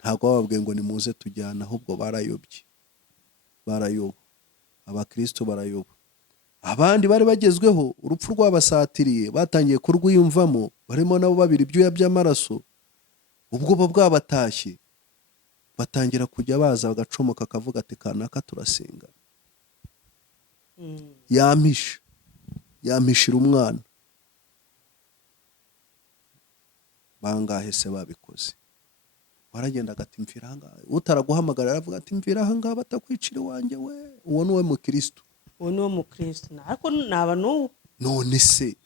ntabwo bababwiye ngo nimuze tujyana, ahubwo barayobye, barayoba, abakirisitu barayoba. Abandi bari bagezweho urupfu rwabasatiriye batangiye kurwiyumvamo, barimo nabo babiri ibyuya by'amaraso, ubwoba bwabatashye, batangira kujya baza bagacomoka akavuga ati kanaka turasenga, yampishira umwana. Bangahe se babikoze? Waragenda agati mvira ahangaha, utaraguhamagara aravuga ati mvira ahangaha batakwicira iwanjye we. Uwo ni we mukirisitu, uwo ni wo mukirisitu. Ariko naba n'ubu none se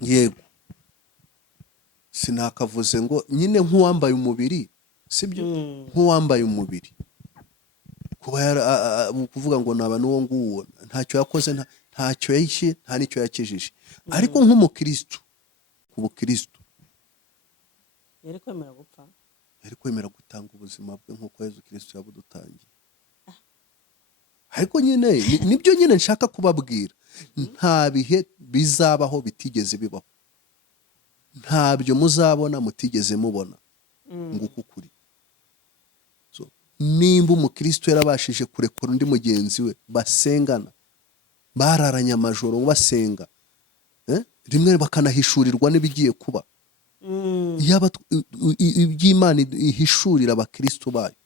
yego sinakavuze ngo nyine nk'uwambaye umubiri, sibyo, nk'uwambaye umubiri kuba kuvuga ngo naba n'uwo nguwo ntacyo yakoze, ntacyo yishe, nta n'icyo yakijije. Ariko nk'umukirisitu, ku bukirisitu yari kwemera gupfa, yari kwemera gutanga ubuzima bwe nk'uko Yezu Kirisitu yabudutangiye. Ariko nyine nibyo nyine nshaka kubabwira, nta bihe bizabaho bitigeze bibaho, ntabyo muzabona mutigeze mubona, nguko ukuri. Nimba umukirisitu yarabashije kurekura undi mugenzi we basengana, bararanye amajoro basenga, rimwe bakanahishurirwa n'ibigiye kuba, iby'Imana ihishurira abakirisitu bayo,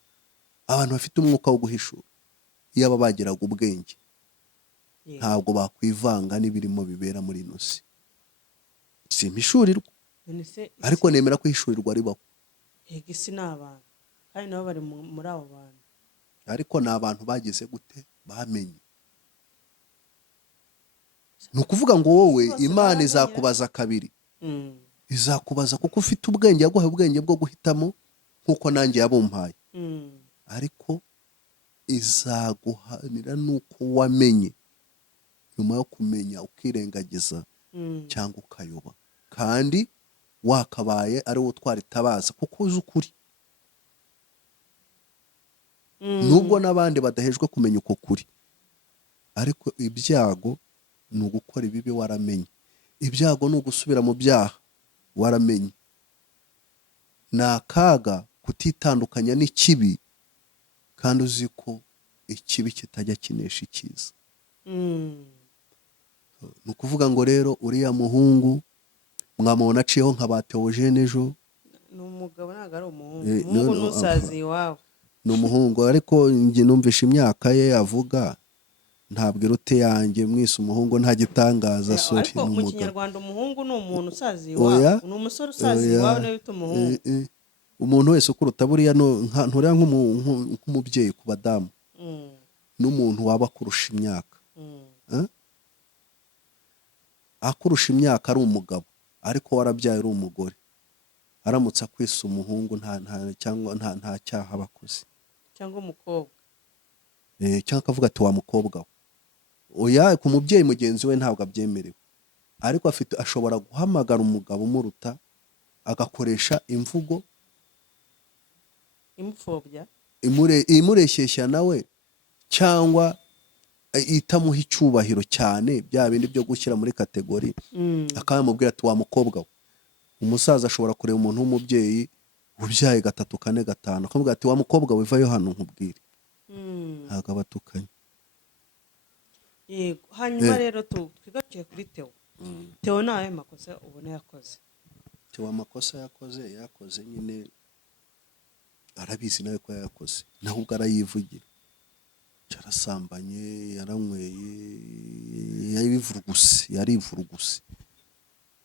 abantu bafite umwuka wo guhishura, iyo bagiraga ubwenge ntabwo bakwivanga n'ibirimo bibera muri ino si. Simpishurirwa, ariko nemera ko ihishurirwa ribaho. Yego, isi ni abantu kandi nabo bari muri abo bantu, ariko ni abantu bageze gute, bamenye. Ni ukuvuga ngo wowe Imana izakubaza kabiri, izakubaza kuko ufite ubwenge, yaguhaye ubwenge bwo guhitamo nk'uko nanjye yabumpaye, ariko izaguhanira n'uko wamenye. Nyuma yo kumenya ukirengagiza cyangwa ukayoba, kandi wakabaye ari wo utwara itabaza kuko uzi ukuri, nubwo n'abandi badahejwe kumenya uko kuri. Ariko ibyago ni ugukora ibibi waramenye, ibyago ni ugusubira mu byaha waramenye. Ni akaga kutitandukanya n'ikibi kandi uzi ko ikibi kitajya kinesha icyiza. Ni ukuvuga ngo rero uriya muhungu mwamubona aciyeho nka ba Theogene ejo, ni umugabo ntabwo ari umuhungu, umuhungu n'usazi iwabo, ni umuhungu, ariko njye numvishe imyaka ye avuga ntabwo irute yanjye, mwise umuhungu nta gitangaza. Sorry, ariko mu Kinyarwanda umuhungu ni umuntu usazi iwabo, ni umusore usazi iwabo niwe bita umuhungu. Umuntu wese ukuruta buriya nturiya nk'umubyeyi ku badamu, n'umuntu waba akurusha imyaka, akurusha imyaka ari umugabo ariko warabyaye ari umugore, aramutse akwisa umuhungu nta cyaha bakoze, cyangwa umukobwa, cyangwa akavuga ati wa mukobwa we. Oya, ku mubyeyi mugenzi we ntabwo abyemerewe, ariko ashobora guhamagara umugabo umuruta agakoresha imvugo imupfobya, imureshyeshya nawe, cyangwa itamuha icyubahiro cyane, bya bindi byo gushyira muri kategori, akamubwira ati wa mukobwa we. Umusaza ashobora kureba umuntu w'umubyeyi ubyaye 3, 4, 5 akamubwira ati wa mukobwa we vayo hano nkubwire, ntabwo abatukanye. Yego, hanyuma rero twigarukiye kuri Theo. Theo nawe makosa ubona yakoze? tewe amakosa yakoze nyine arabizi nawe ko yayakoze, nawe ubwo arayivugira, yarasambanye, yaranyweye, yarivuruguse,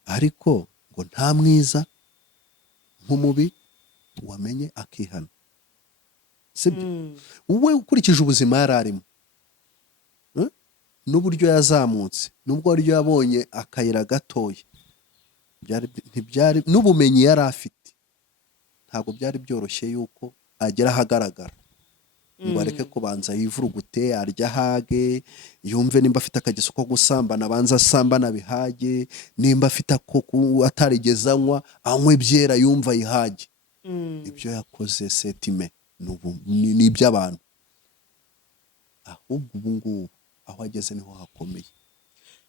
ariko ngo nta mwiza nk'umubi wamenye akihana, sibyo? we ukurikije ubuzima yari arimo n'uburyo yazamutse, n'uburyo yabonye akayira gatoya, n'ubumenyi yari afite, ntabwo byari byoroshye yuko agera ahagaragara ngo areke kubanza yivurugute, arya ahage, yumve nimba afite akageso ko gusambana abanza asambana bihage, nimba afite atarigeze anywe byera yumva yihage. ibyo yakoze setime ni iby'abantu, ahubwo ubu ngubu aho ageze niho hakomeye,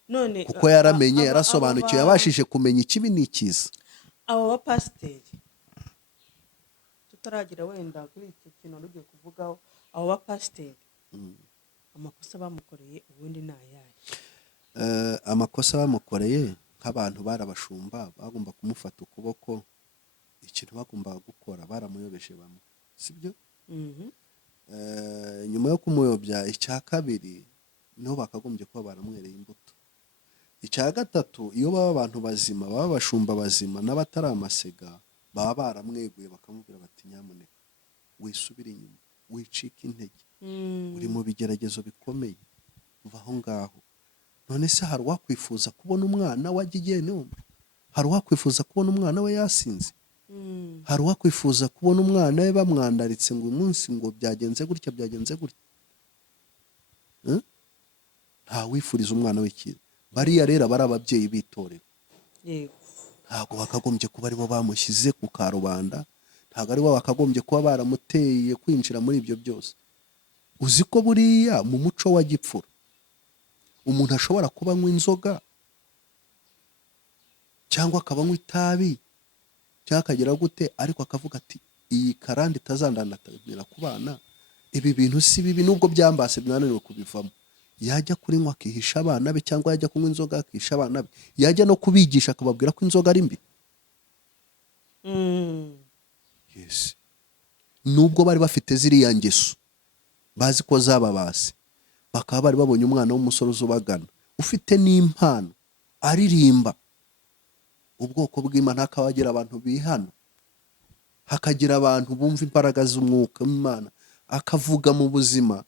none kuko yaramenye, yarasobanukiwe, yabashije kumenya ikibi n'ikiza. abo bapasiteri tutaragira wenda kuri icyo kintu rugiye kuvugaho, abo bapasiteri amakosa bamukoreye ubundi ni ayahe? amakosa bamukoreye nk'abantu barabashumba, bagomba kumufata ukuboko, ikintu bagombaga gukora baramuyobeje bamwe, sibyo? nyuma yo kumuyobya, icya kabiri niho bakagombye kuba baramwereye imbuto. icya gatatu, iyo baba abantu bazima, baba abashumba bazima n'abatari amasega, baba baramweguye bakamubwira bati nyamuneka wisubire inyuma, wicika intege, uri mu bigeragezo bikomeye, uva aho ngaho. none se hari uwakwifuza kubona umwana we ajya igenumba? hari uwakwifuza kubona umwana we yasinze? hari uwakwifuza kubona umwana we bamwandaritse ngo uyu munsi ngo byagenze gutya byagenze gutya? nta wifuriza umwana we cyiza. bariya rero bari ababyeyi b'itorero, ntabwo bakagombye kuba aribo bamushyize ku karubanda, ntabwo aribo bakagombye kuba baramuteye kwinjira muri ibyo byose. uzi ko buriya mu muco wa gipfura umuntu ashobora kuba anywa inzoga cyangwa akaba anywa itabi cyangwa akagira gute, ariko akavuga ati iyi karande itazandandatamira ku bana, ibi bintu si bibi, nubwo byambase byananiwe kubivamo. yajya kurinywa akihisha abana be, cyangwa yajya kunywa inzoga akihisha abana be, yajya no kubigisha akababwira ko inzoga ari mbi. yes, nubwo bari bafite ziriya ngeso bazi ko zababase, bakaba bari babonye umwana w'umusore uzubagana ufite n'impano, aririmba ubwoko bw'Imana, hakaba hagira abantu bihana, hakagira abantu bumva imbaraga z'umwuka w'Imana, akavuga mu buzima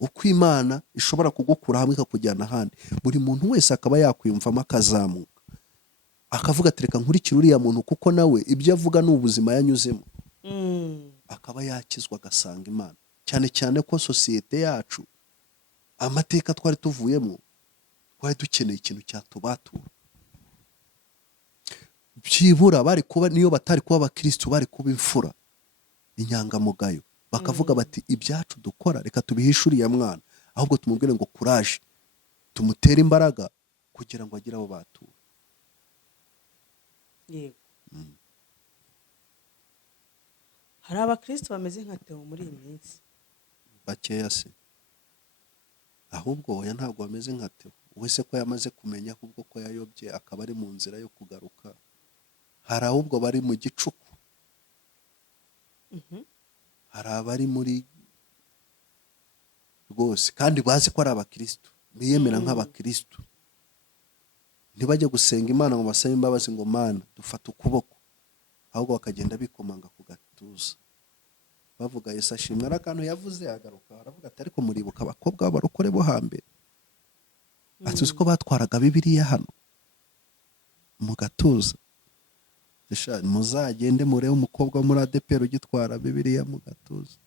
uko Imana ishobora kugukura hamwe ikakujyana ahandi. buri muntu wese akaba yakwiyumvamo akazamuka, akavuga ati reka nkurikire uriya muntu kuko nawe ibyo avuga ni ubuzima yanyuzemo, akaba yakizwa agasanga Imana. cyane cyane ko sosiyete yacu, amateka twari tuvuyemo, twari dukeneye ikintu cyatubatura. byibura bari kuba, niyo batari kuba abakristo, bari kuba imfura, inyangamugayo, bakavuga bati ibyacu dukora reka tubihishe uriya mwana, ahubwo tumubwire ngo kuraje, tumutere imbaraga kugira ngo agire abo batura. yego. hari abakristo bameze nka Theo muri iyi minsi? bakeya se, ahubwo oya, ntabwo bameze nka Theo. wese ko yamaze kumenya ahubwo ko yayobye, akaba ari mu nzira yo kugaruka. hari ahubwo bari mu gicuku, hari abari muri rwose, kandi bazi ko ari abakristo, biyemera nk'abakristo, ntibajye gusenga Imana ngo basabe imbabazi ngo Mana dufata ukuboko, ahubwo bakagenda bikomanga ku gatuza bavuga Yesu ashimwe. ari akantu yavuze agaruka, aravuga ati ariko muribuka abakobwa b'abarokore bo hambere, ati uzi ko batwaraga Bibiliya hano mu gatuza? muzagende murebe umukobwa wo muri ADEPR ugitwara Bibiliya mu gatuza.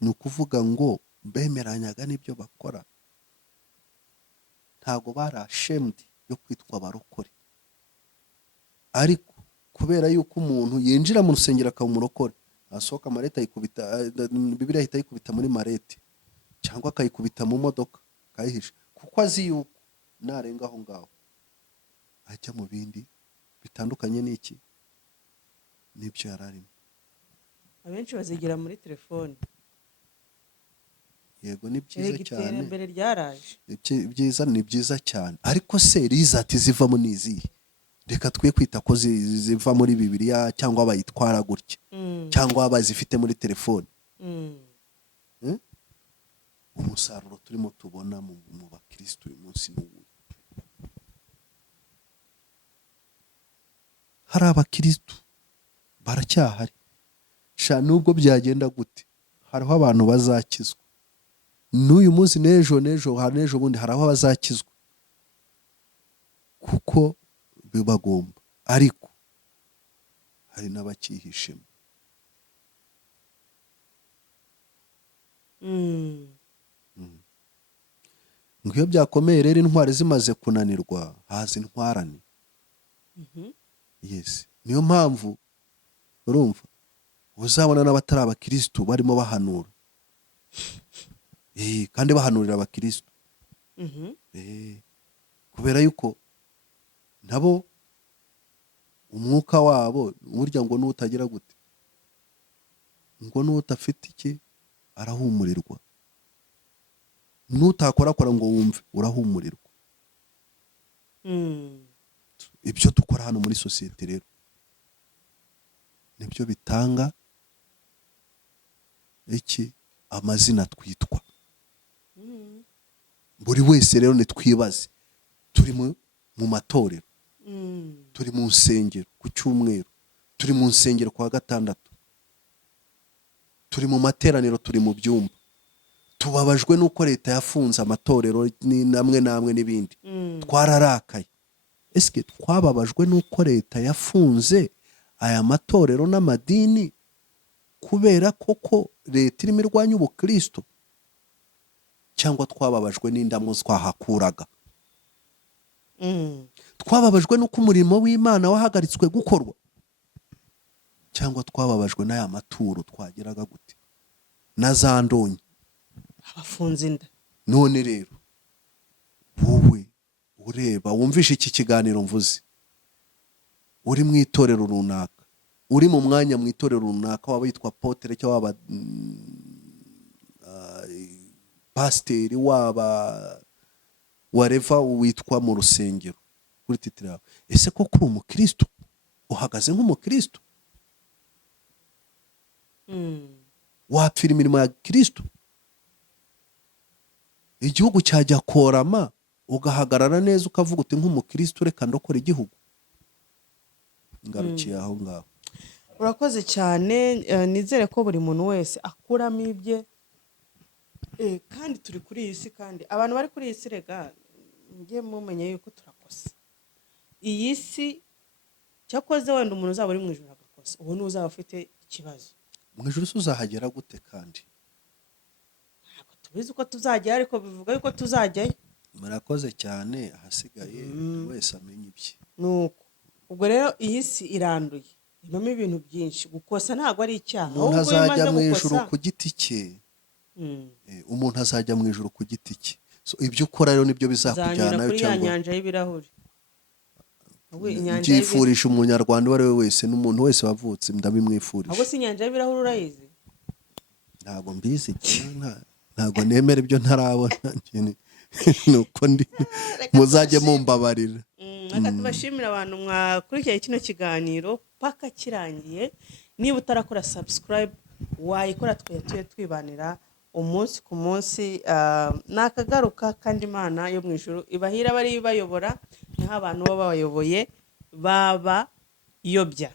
ni ukuvuga ngo bemeranyaga n'ibyo bakora, ntabwo bari ashamed yo kwitwa abarokore. ariko kubera yuko umuntu yinjira mu rusengero akaba umurokore, asohoka marete ayikubita, Bibiliya ahita ayikubita muri marete, cyangwa akayikubita mu modoka akayihisha, kuko azi yuko narenga aho ngaho ajya mu bindi bitandukanye n'iki n'ibyo yari arimo. abenshi bazigira muri telefone. yego ni byiza erega cyane, iterambere ryaraje. byiza ni byiza cyane, ariko se rizati zivamo n'izihe? Reka twe kwita ko ziva muri bibiliya cyangwa bayitwara gutya cyangwa bazifite muri telefone. Umusaruro turimo tubona mu bakristo uyu munsi ni uwo. Hari abakristo baracyahari sha, nubwo byagenda gute hariho abantu bazakizwa n'uyu munsi, n'ejo bundi hari aho bazakizwa kuko bibagomba, ariko hari n'abakihishemo. Ngo iyo byakomeye rero intwari zimaze kunanirwa haza intwarane. Yes, niyo mpamvu urumva uzabona n'abatari abakristo barimo bahanura, kandi bahanurira abakristo, kubera yuko nabo umwuka wabo burya ngo n'utagira gute, ngo n'utafite iki arahumurirwa, n'utakorakora ngo wumve urahumurirwa. Ibyo dukora hano muri sosiyete rero nibyo bitanga iki amazina twitwa. Buri wese rero nitwibaze, turi mu matorero, turi mu nsengero ku cyumweru, turi mu nsengero kwa gatandatu, turi mu materaniro, turi mu byumba, tubabajwe n'uko leta yafunze amatorero namwe n'ibindi, twararakaye. Ese twababajwe n'uko leta yafunze aya matorero n'amadini kubera koko leta irimo irwanya ubukristo, cyangwa twababajwe n'indamo twahakuraga? Twababajwe n'uko umurimo w'Imana wahagaritswe gukorwa, cyangwa twababajwe n'aya maturo twageraga gute na za ndonyi abafunze inda? None rero wowe ureba wumvishe iki kiganiro mvuze, uri mu itorero runaka, uri mu mwanya mu itorero runaka, waba yitwa apotere cyangwa waba pasiteri, waba wareva witwa mu rusengero kuri titire yawe, ese koko uri umukristo? Uhagaze nk'umukristo? Wapfira imirimo ya kristo? Igihugu cyajya korama ugahagarara neza ukavuga uti nk'umukristo reka ndokora igihugu? Ngarukiye aho ngaho. Urakoze cyane. Nizere ko buri muntu wese akuramo ibye, kandi turi kuri iyi si, kandi abantu bari kuri iyi si rega njye mumenye yuko turakosa iyi si. Cyakoze wenda umuntu uzaba uri mu ijuru agakosa, ubu n'uzaba ufite ikibazo. Mu ijuru uzahagera gute? Kandi ntabwo tubizi uko tuzagera, ariko bivuga yuko tuzajyayo. Murakoze cyane, ahasigaye wese amenye ibye. Nuko ubwo rero iyi si iranduye, ibamo ibintu byinshi. Gukosa ntabwo ari icyaha, umuntu azajya mu ijuru ku giti cye. Umuntu azajya mu ijuru ku giti cye. So ibyo ukora rero nibyo bizakujyanayo, cyangwa kuri nyanja y'ibirahuri. Ngifurisha umunyarwanda uwo ari we wese n'umuntu wese wavutse ndabimwifurije. Ahubwo si inyanja y'ibirahuri urayizi? Ntabwo mbizi, ntabwo nemera ibyo ntarabona. Nuko ndi muzajye mumbabarira. Reka tubashimira abantu mwakurikiye kino kiganiro paka kirangiye. Niba utarakora subscribe wayikora, tujye twibanira umunsi ku munsi. Nakagaruka, kandi Imana yo mu ijuru ibahira bari bayobora, niho abantu baba bayoboye baba yobya.